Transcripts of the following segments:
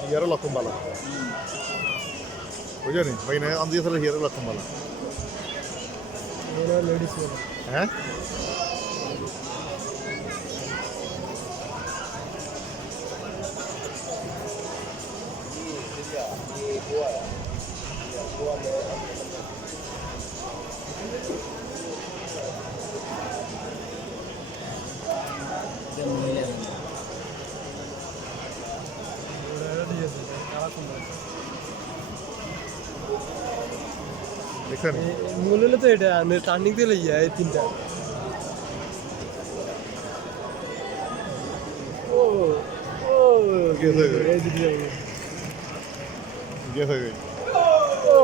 হিয়ারও লক্ষণ ভালো বুঝলি ভাই না অন্দিয়ে তাহলে হিয়ারও লক্ষণ ভালো হ্যাঁ এখানে মূল হলো তো এটা টার্নিং দিয়ে লেগে যায় এই তিনটা ও ও গেস হয়ে গেছে এই দিকে গেস হয়ে গেছে ও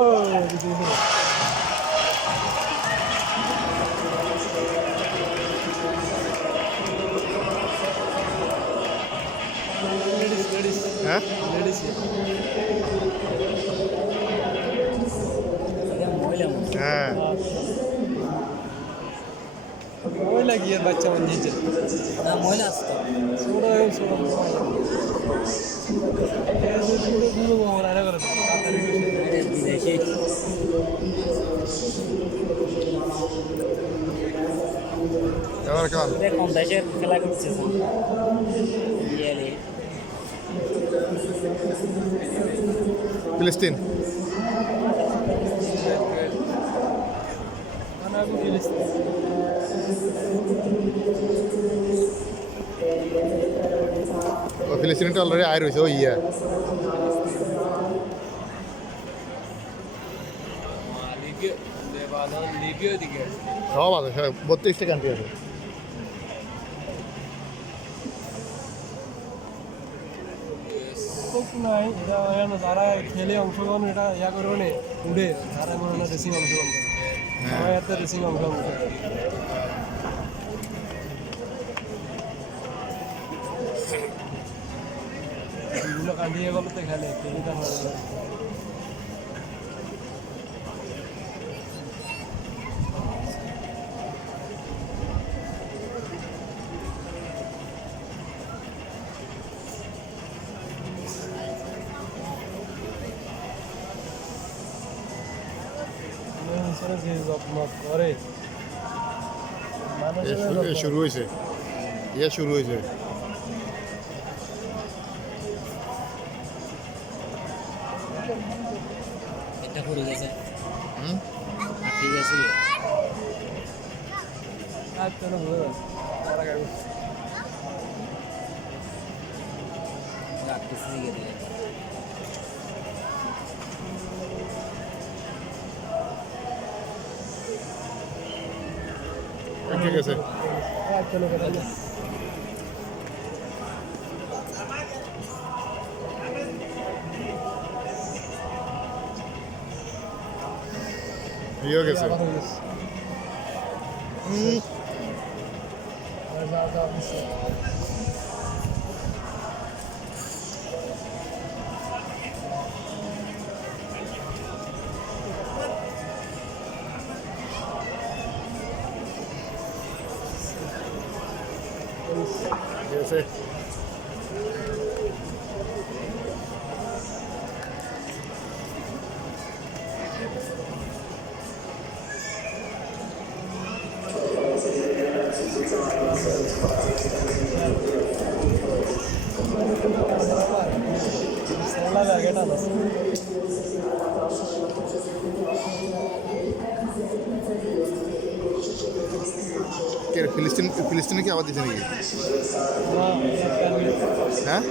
দিকে লেডিস হ্যাঁ লেডিস হ্যাঁ মহিলা গিয়ে বাচ্চা বানিয়েছে না মহিলা আসতো ছোট ছোট দুটো মোহর আরে করে বিদেশি এবার কেমন কম দেশের খেলা করছে ফিলিস্তিন ফিলিস্তিনটা অলরেডি আয় রয়েছে ও ইয়া সব আছে 32টা কান্ট্রি আছে নাই এটা যারা খেলে অংশগ্রহণ এটা ইয়া করবে না উঠে যারা কোনো না রেসিং অংশগ্রহণ করে আমার এত রেসিং অংশগ্রহণ করে বিভিন্ন কান্ট্রি এগুলোতে খেলে খেলিতে হবে যে যত্ন করে শুরু হয়েছে ইয়া শুরু হয়েছে এটা পড়ে গেছে হুম ঠিক আছে আচ্ছা না রাখতেছি দিকে ঠিক আছে চলো ইয়ে গেছে গেছে ফিলিস্তিনে কি আবার দিচ্ছে নাকি হ্যাঁ